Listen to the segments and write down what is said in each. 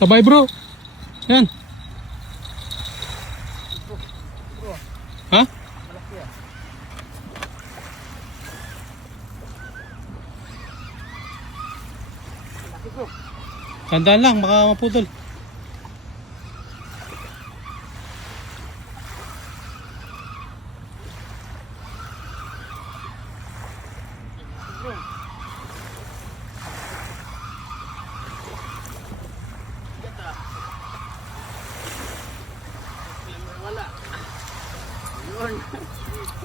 Sabay bro. Yan. Ha? Tandaan lang, baka maputol.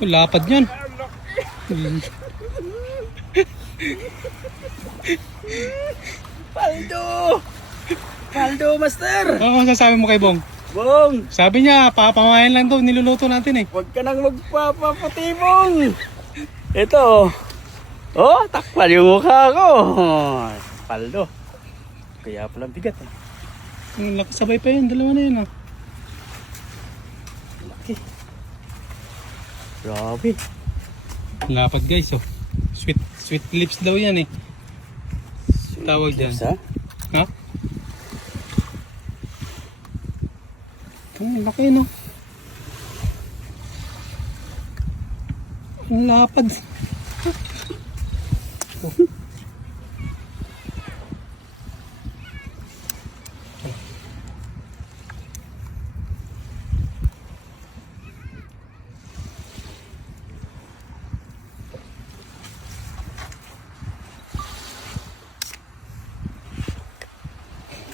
Lapad yan. Paldo! Paldo, master! Ano masasabi mo kay Bong? Bong! Sabi niya, papamayan lang daw, niluluto natin eh. Huwag ka nang magpapaputi, Bong! Ito. Oh, takpan yung mukha ko. Paldo. Kaya pala bigat eh. Ang laki, sabay pa yun, dalawa na yun ah. Laki. Grabe. Lapad guys oh. Sweet lips daw yan eh. Tawag dyan. Sa? Ha? Ang laki no. Ang lapad.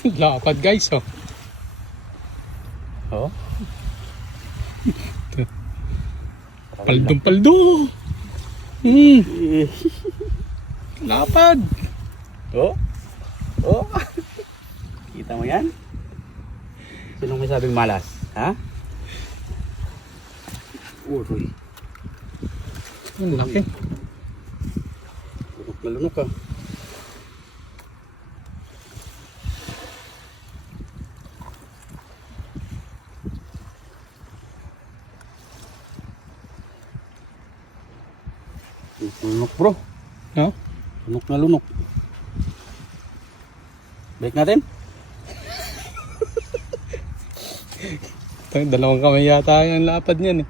Lapad guys oh. Oh? Paldong-paldo. Lapad. Oh? Oh? Kita mo yan? Sinong may sabing malas? Ha? Uroy. Ang laki. Lunok na lunok ka. Lunok bro. Ha? Lunok na lunok. Balik natin? Dalawang kamay yata yung lapad niyan eh.